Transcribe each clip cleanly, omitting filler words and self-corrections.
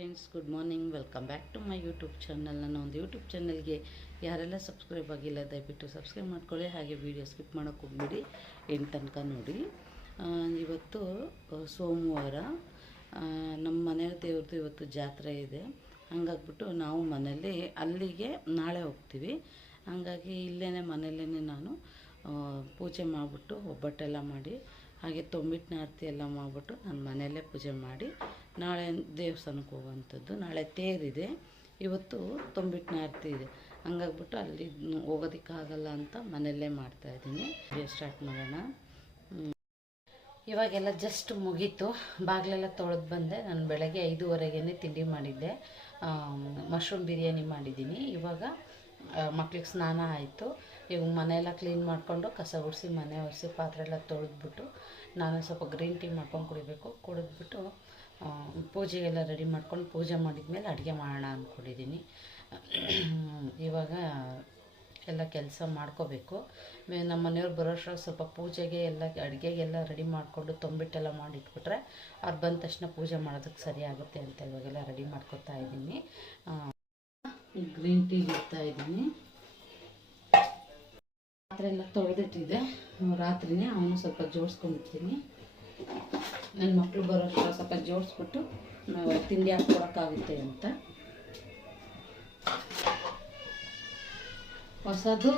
Friends, good morning. Welcome back to my YouTube channel. ನನ್ನ ಒಂದು YouTube ಚಾನಲ್ಗೆ ಯಾರೆಲ್ಲ ಸಬ್ಸ್ಕ್ರೈಬ್ ಆಗಿಲ್ಲ ದಯವಿಟ್ಟು ಸಬ್ಸ್ಕ್ರೈಬ್ ಮಾಡ್ಕೊಳ್ಳಿ. ಹಾಗೆ ವೀಡಿಯೋ ಸ್ಕಿಪ್ ಮಾಡೋಕ್ಕೆ ಹೋಗ್ಬಿಡಿ, ಎಂಟು ತನಕ ನೋಡಿ. ಇವತ್ತು ಸೋಮವಾರ, ನಮ್ಮ ಮನೆ ದೇವ್ರದ್ದು ಇವತ್ತು ಜಾತ್ರೆ ಇದೆ. ಹಂಗಾಗ್ಬಿಟ್ಟು ನಾವು ಮನೇಲಿ ಅಲ್ಲಿಗೆ ನಾಳೆ ಹೋಗ್ತೀವಿ. ಹಾಗಾಗಿ ಇಲ್ಲೇ ಮನೆಯಲ್ಲೇ ನಾನು ಪೂಜೆ ಮಾಡಿಬಿಟ್ಟು ಒಬ್ಬಟ್ಟೆಲ್ಲ ಮಾಡಿ, ಹಾಗೆ ತೊಂಬಿಟ್ಟಿನ ಆರತಿ ಎಲ್ಲ ಮಾಡಿಬಿಟ್ಟು ನಾನು ಮನೆಯಲ್ಲೇ ಪೂಜೆ ಮಾಡಿ ನಾಳೆ ದೇವಸ್ಥಾನಕ್ಕೆ ಹೋಗುವಂಥದ್ದು. ನಾಳೆ ತೇರಿದೆ, ಇವತ್ತು ತೊಂಬಿಟ್ಟಿನ ಆರತಿ ಇದೆ. ಹಂಗಾಗ್ಬಿಟ್ಟು ಅಲ್ಲಿ ಹೋಗೋದಕ್ಕಾಗಲ್ಲ ಅಂತ ಮನೆಯಲ್ಲೇ ಮಾಡ್ತಾಯಿದ್ದೀನಿ. ಸ್ಟಾರ್ಟ್ ಮಾಡೋಣ. ಇವಾಗೆಲ್ಲ ಜಸ್ಟ್ ಮುಗೀತು, ಬಾಗಿಲೆಲ್ಲ ತೊಳೆದು ಬಂದೆ. ನಾನು ಬೆಳಗ್ಗೆ 5:30ಗೆ ತಿಂಡಿ ಮಾಡಿದ್ದೆ. ಮಶ್ರೂಮ್ ಬಿರಿಯಾನಿ ಮಾಡಿದ್ದೀನಿ. ಇವಾಗ ಮಕ್ಳಿಗೆ ಸ್ನಾನ ಆಯಿತು. ಇವಾಗ ಮನೆಯೆಲ್ಲ ಕ್ಲೀನ್ ಮಾಡಿಕೊಂಡು ಕಸ ಗುಡಿಸಿ ಮನೆ ಒರೆಸಿ ಪಾತ್ರೆ ಎಲ್ಲ ತೊಳೆದ್ಬಿಟ್ಟು ನಾನು ಸ್ವಲ್ಪ ಗ್ರೀನ್ ಟೀ ಮಾಡ್ಕೊಂಡು ಕುಡಿಬೇಕು. ಕುಡಿದ್ಬಿಟ್ಟು ಪೂಜೆಗೆಲ್ಲ ರೆಡಿ ಮಾಡ್ಕೊಂಡು ಪೂಜೆ ಮಾಡಿದ್ಮೇಲೆ ಅಡುಗೆ ಮಾಡೋಣ ಅಂದ್ಕೊಂಡಿದ್ದೀನಿ. ಇವಾಗ ಎಲ್ಲ ಕೆಲಸ ಮಾಡ್ಕೋಬೇಕು. ನಮ್ಮ ಮನೆಯವ್ರು ಬರೋಷ್ಟ್ರಾಗ ಸ್ವಲ್ಪ ಪೂಜೆಗೆ ಎಲ್ಲ ಅಡುಗೆಗೆಲ್ಲ ರೆಡಿ ಮಾಡಿಕೊಂಡು ತೊಂಬಿಟ್ಟೆಲ್ಲ ಮಾಡಿಟ್ಬಿಟ್ರೆ ಅವ್ರು ಬಂದ ತಕ್ಷಣ ಪೂಜೆ ಮಾಡೋದಕ್ಕೆ ಸರಿ ಆಗುತ್ತೆ ಅಂತ ಇವಾಗೆಲ್ಲ ರೆಡಿ ಮಾಡ್ಕೊತಾ ಇದ್ದೀನಿ. ಗ್ರೀನ್ ಟೀ ಇಡ್ತಾ ಇದ್ದೀನಿ. ಪಾತ್ರೆ ಎಲ್ಲ ತೊಳೆದಿಟ್ಟಿದ್ದೆ, ರಾತ್ರಿನೇ ಅವನು ಸ್ವಲ್ಪ ಜೋಡಿಸ್ಕೊಂಡಿರ್ತೀನಿ. ನನ್ನ ಮಕ್ಕಳು ಬರೋಷ್ಟು ಸ್ವಲ್ಪ ಜೋಡಿಸ್ಬಿಟ್ಟು ನಾವು ತಿಂಡಿ ಹಾಕ್ಕೊಡೋಕ್ಕಾಗುತ್ತೆ ಅಂತ. ಹೊಸದು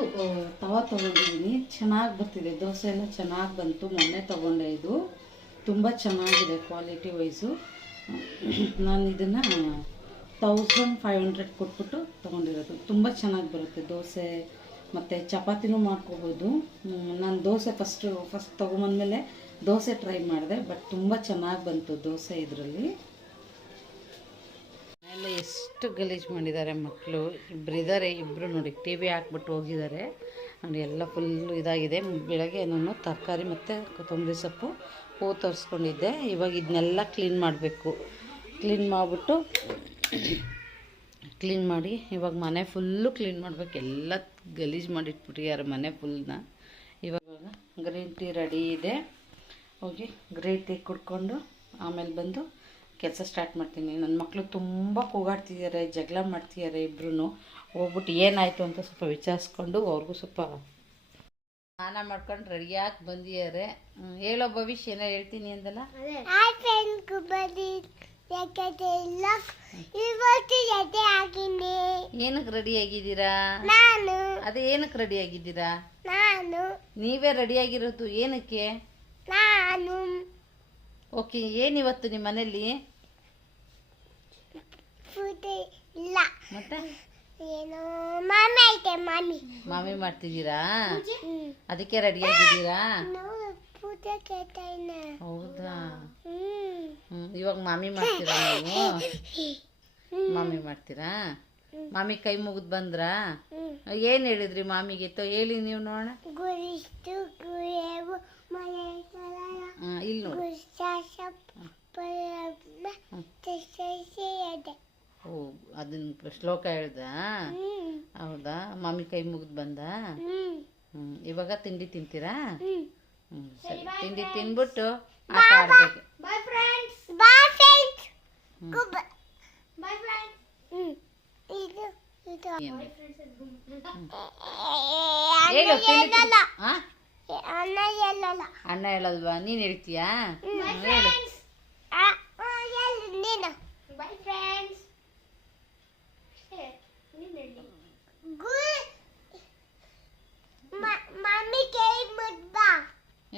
ತವಾ ತೊಗೊಂಡಿದ್ದೀನಿ, ಚೆನ್ನಾಗಿ ಬರ್ತಿದೆ. ದೋಸೆ ಎಲ್ಲ ಚೆನ್ನಾಗಿ ಬಂತು. ಮೊನ್ನೆ ತೊಗೊಂಡೆ, ಇದು ತುಂಬ ಚೆನ್ನಾಗಿದೆ ಕ್ವಾಲಿಟಿ ವೈಸು. ನಾನು ಇದನ್ನು 1500 ಕೊಟ್ಬಿಟ್ಟು ತೊಗೊಂಡಿರೋದು. ತುಂಬ ಚೆನ್ನಾಗಿ ಬರುತ್ತೆ ದೋಸೆ ಮತ್ತು ಚಪಾತಿನೂ ಮಾಡ್ಕೋಬೋದು. ನಾನು ದೋಸೆ ಫಸ್ಟ್ ತೊಗೊಂಬಂದಮೇಲೆ ದೋಸೆ ಟ್ರೈ ಮಾಡಿದೆ, ಬಟ್ ತುಂಬ ಚೆನ್ನಾಗಿ ಬಂತು ದೋಸೆ ಇದರಲ್ಲಿ. ಎಲ್ಲ ಎಷ್ಟು ಗಲೀಜು ಮಾಡಿದ್ದಾರೆ ಮಕ್ಕಳು. ಇಬ್ಬರಿದ್ದಾರೆ, ಇಬ್ಬರು ನೋಡಿ ಟಿ ವಿ ಹಾಕ್ಬಿಟ್ಟು ಹೋಗಿದ್ದಾರೆ ನೋಡಿ. ಎಲ್ಲ ಫುಲ್ಲು ಇದಾಗಿದೆ. ಬೆಳಗ್ಗೆ ನಾನು ತರಕಾರಿ ಮತ್ತು ಕೊತ್ತಂಬರಿ ಸೊಪ್ಪು ಹೂವು ತರಿಸ್ಕೊಂಡಿದ್ದೆ. ಇವಾಗ ಇದನ್ನೆಲ್ಲ ಕ್ಲೀನ್ ಮಾಡಬೇಕು. ಕ್ಲೀನ್ ಮಾಡಿಬಿಟ್ಟು ಕ್ಲೀನ್ ಮಾಡಿ ಇವಾಗ ಮನೆ ಫುಲ್ಲು ಕ್ಲೀನ್ ಮಾಡಬೇಕು. ಎಲ್ಲ ಗಲೀಜು ಮಾಡಿಟ್ಬಿಟ್ಟಿದ್ದಾರೆ ಮನೆ ಫುಲ್ನ. ಇವಾಗ ಗ್ರೀನ್ ಟೀ ರೆಡಿ ಇದೆ. ಹೋಗಿ ಗ್ರೀನ್ ಟೀ ಕುಡ್ಕೊಂಡು ಆಮೇಲೆ ಬಂದು ಕೆಲಸ ಸ್ಟಾರ್ಟ್ ಮಾಡ್ತೀನಿ. ನನ್ನ ಮಕ್ಕಳು ತುಂಬ ಕೂಗಾಡ್ತಿದ್ದಾರೆ, ಜಗಳ ಮಾಡ್ತಿದ್ದಾರೆ ಇಬ್ಬರೂ. ಹೋಗ್ಬಿಟ್ಟು ಏನಾಯಿತು ಅಂತ ಸ್ವಲ್ಪ ವಿಚಾರಿಸ್ಕೊಂಡು ಅವ್ರಿಗೂ ಸ್ವಲ್ಪ ಸ್ನಾನ ಮಾಡ್ಕೊಂಡು ರೆಡಿಯಾಗಿ ಬಂದಿದ್ದಾರೆ. ಹೇಳೋ ಭವಿಷ್ಯ ಏನೋ ಹೇಳ್ತೀನಿ ಅಂದಲ್ಲ. ಏನಕ್ಕೆ ರೆಡಿ ಆಗಿದ್ದೀರಾ? ಅದೇ ಏನಕ್ಕೆ ರೆಡಿ ಆಗಿದ್ದೀರಾ? ನೀವೇ ರೆಡಿ ಆಗಿರೋದು ಏನಕ್ಕೆ? ಓಕೆ, ಏನಿವತ್ತು ನಿಮ್ಮ ಮನೇಲಿ? ಮತ್ತೆ ಮಾಮಿ ಮಾಡ್ತಿದ್ದೀರಾ? ಅದಕ್ಕೆ ರೆಡಿ ಆಗಿದ್ದೀರಾ? ಹೌದಾ? ಇವಾಗ ಮಾಮಿ ಮಾಡ್ತೀರಾ ನೀವು? ಮಾಮಿ ಮಾಡ್ತೀರಾ? ಮಾಮಿ ಕೈ ಮುಗಿದು ಬಂದ್ರಾ? ಏನು ಹೇಳಿದ್ರಿ ಮಾಮಿಗೆ? ಹೇಳಿ ನೀವು ನೋಡೋಣ. ಇಲ್ಲಿ ನೋಡಿ. ಓ, ಅದನ್ನ ಶ್ಲೋಕ ಹೇಳ್ದ? ಹೌದಾ? ಮಾಮಿ ಕೈ ಮುಗಿದು ಬಂದ? ಇವಾಗ ತಿಂಡಿ ತಿಂತೀರಾ? ಸರಿ, ತಿಂಡಿ ತಿನ್ಬಿಟ್ಟು ಆಟ ಆಡ್ಬೇಕು. ಅಣ್ಣ ಹೇಳಲ್ವಾ? ನೀನ್ ಹೇಳ್ತೀಯಾ? ಹೇಳು.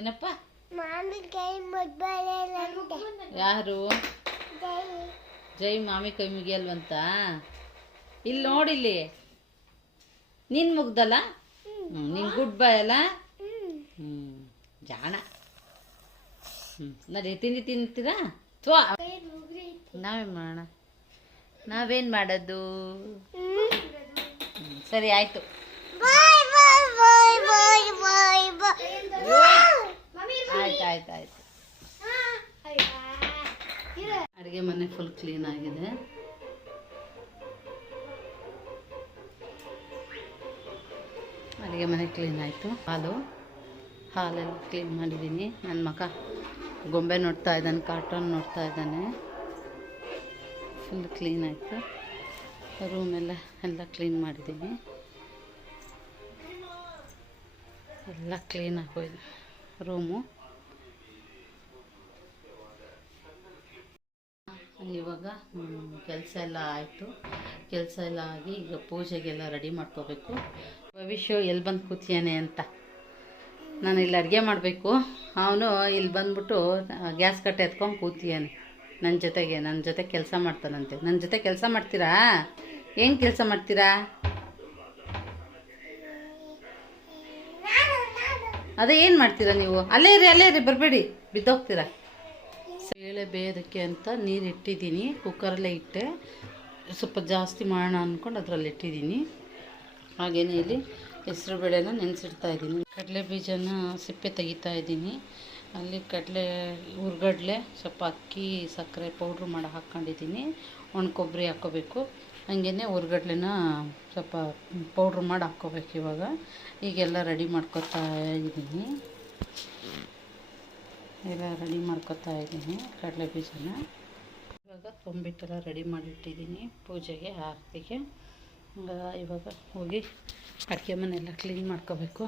ಏನಪ್ಪ? ಯಾರು? ಜೈ ಮಾಮಿ ಕೈ ಮುಗಿಯಲ್ವಂತ? ಇಲ್ಲಿ ನೋಡಿಲ್ಲಿ, ನೀನ್ ಮುಗ್ದಲ್ಲ? ನೀನ್ ಗುಡ್ ಬಾಯ್ ಅಲ್ಲ? ಜಾಣ. ನಡಿ, ತಿಂಡಿ ತಿಂತೀರಾ? ನಾವೇನ್ ಮಾಡೋಣ? ನಾವೇನ್ ಮಾಡೋದು? ಸರಿ, ಆಯ್ತು. ಆಯ್ತು. ಅಡುಗೆ ಮನೆ ಫುಲ್ ಕ್ಲೀನ್ ಆಗಿದೆ. ಅಡುಗೆ ಮನೆ ಕ್ಲೀನ್ ಆಯಿತು. ಹಾಲೆಲ್ಲ ಕ್ಲೀನ್ ಮಾಡಿದ್ದೀನಿ. ನನ್ನ ಮಗ ಗೊಂಬೆ ನೋಡ್ತಾ ಇದ್ದಾನೆ, ಕಾರ್ಟೂನ್ ನೋಡ್ತಾ ಇದ್ದಾನೆ. ಫುಲ್ ಕ್ಲೀನ್ ಆಯಿತು. ರೂಮೆಲ್ಲ ಕ್ಲೀನ್ ಮಾಡಿದ್ದೀನಿ. ಎಲ್ಲ ಕ್ಲೀನ್ ಆಗೋಯ್ತು ರೂಮು. ಇವಾಗ ಕೆಲಸ ಎಲ್ಲ ಆಯಿತು. ಕೆಲಸ ಎಲ್ಲ ಆಗಿ ಈಗ ಪೂಜೆಗೆಲ್ಲ ರೆಡಿ ಮಾಡ್ಕೋಬೇಕು. ಭವಿಷ್ಯ ಎಲ್ಲಿ ಬಂದು ಕೂತಿಯಾನೆ ಅಂತ, ನಾನು ಇಲ್ಲಿ ಅಡುಗೆ ಮಾಡಬೇಕು, ಅವನು ಇಲ್ಲಿ ಬಂದ್ಬಿಟ್ಟು ಗ್ಯಾಸ್ ಕಟ್ಟೆ ಎತ್ಕೊಂಡು ಕೂತಿಯಾನೆ ನನ್ನ ಜೊತೆ ಕೆಲಸ ಮಾಡ್ತಾನಂತೆ. ನನ್ನ ಜೊತೆ ಕೆಲಸ ಮಾಡ್ತೀರಾ? ಏನು ಕೆಲಸ ಮಾಡ್ತೀರಾ? ಅದೇ ಏನು ಮಾಡ್ತೀರಾ ನೀವು? ಅಲ್ಲೇ ಇರಿ ಬರಬೇಡಿ, ಬಿದ್ದೋಗ್ತೀರಾ. ಬೇಳೆ ಬೇಯೋದಕ್ಕೆ ಅಂತ ನೀರು ಇಟ್ಟಿದ್ದೀನಿ, ಕುಕ್ಕರಲ್ಲೇ ಇಟ್ಟೆ. ಸ್ವಲ್ಪ ಜಾಸ್ತಿ ಮಾಡೋಣ ಅಂದ್ಕೊಂಡು ಅದರಲ್ಲಿ ಇಟ್ಟಿದ್ದೀನಿ. ಹಾಗೆಯೇ ಇಲ್ಲಿ ಹೆಸರು ಬೇಳೆನ ನೆನೆಸಿಡ್ತಾ ಇದ್ದೀನಿ. ಕಡಲೆ ಬೀಜನ ಸಿಪ್ಪೆ ತೆಗಿತಾ ಇದ್ದೀನಿ. ಅಲ್ಲಿ ಹುರ್ಗಡ್ಲೆ, ಸ್ವಲ್ಪ ಅಕ್ಕಿ, ಸಕ್ಕರೆ ಪೌಡ್ರ್ ಮಾಡಿ ಹಾಕ್ಕೊಂಡಿದ್ದೀನಿ. ಒಣ ಕೊಬ್ಬರಿ ಹಾಕ್ಕೋಬೇಕು. ಹಾಗೆಯೇ ಹುರ್ಗಡ್ಲೆನ ಸ್ವಲ್ಪ ಪೌಡ್ರ್ ಮಾಡಿ ಹಾಕ್ಕೋಬೇಕು. ಈಗೆಲ್ಲ ರೆಡಿ ಮಾಡ್ಕೊತಾ ಇದ್ದೀನಿ. ಕಡಲೆ ಬೀಜನ ಇವಾಗ ತೊಂಬಿಟ್ಟೆಲ್ಲ ರೆಡಿ ಮಾಡಿಟ್ಟಿದ್ದೀನಿ ಪೂಜೆಗೆ, ಆರತಿಗೆ. ಇವಾಗ ಹೋಗಿ ಅಡುಗೆ ಮನೆಯೆಲ್ಲ ಕ್ಲೀನ್ ಮಾಡ್ಕೋಬೇಕು.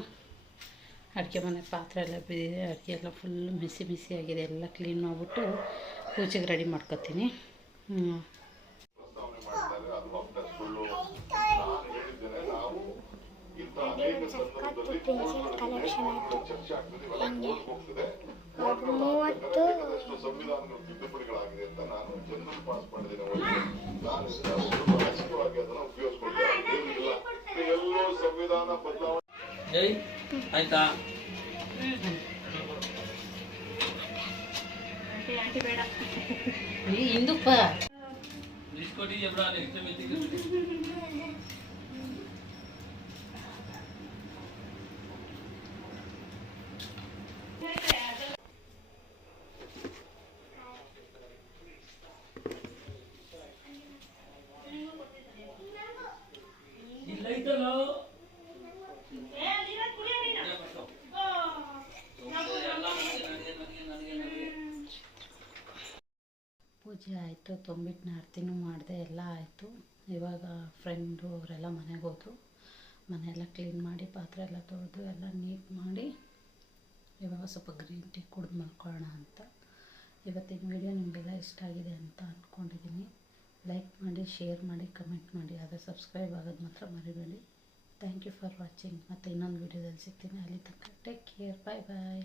ಅಡುಗೆ ಮನೆ ಪಾತ್ರೆ ಎಲ್ಲ ಬಿದ್ದಿದೆ, ಅಡುಗೆ ಎಲ್ಲ ಫುಲ್ ಮಿಸಿ ಆಗಿದೆ. ಎಲ್ಲ ಕ್ಲೀನ್ ಮಾಡಿಬಿಟ್ಟು ಪೂಜೆಗೆ ರೆಡಿ ಮಾಡ್ಕೊತೀನಿ. ಆಯ್ತಾ? ಹಿಂದೂಪ ಪೂಜೆ ಆಯಿತು. ತೊಂಬಿಟ್ಟನ್ನ ಆರತಿನೂ ಮಾಡಿದೆ, ಎಲ್ಲ ಆಯಿತು. ಇವಾಗ ಫ್ರೆಂಡು ಅವರೆಲ್ಲ ಮನೆಗೆ ಹೋದರು. ಮನೆಯೆಲ್ಲ ಕ್ಲೀನ್ ಮಾಡಿ ಪಾತ್ರೆ ಎಲ್ಲ ತೊಳೆದು ಎಲ್ಲ ನೀಟ್ ಮಾಡಿ ಇವಾಗ ಸ್ವಲ್ಪ ಗ್ರೀನ್ ಟೀ ಕುಡಿದು ಮಲ್ಕೊಳ್ಳೋಣ ಅಂತ. ಇವತ್ತಿನ ವಿಡಿಯೋ ನಿಮಗೆಲ್ಲ ಇಷ್ಟ ಆಗಿದೆ ಅಂತ ಅಂದ್ಕೊಂಡಿದ್ದೀನಿ. ಲೈಕ್ ಮಾಡಿ, ಶೇರ್ ಮಾಡಿ, ಕಮೆಂಟ್ ಮಾಡಿ. ಆದರೆ ಸಬ್ಸ್ಕ್ರೈಬ್ ಆಗೋದು ಮಾತ್ರ ಮರಿಬೇಡಿ. Thank you for watching. ಮತ್ತು ಇನ್ನೊಂದು ವಿಡಿಯೋದಲ್ಲಿ ಸಿಗ್ತೀನಿ. ಅಲ್ಲಿ ತನಕ ಟೇಕ್ ಕೇರ್. ಬಾಯ್ ಬಾಯ್.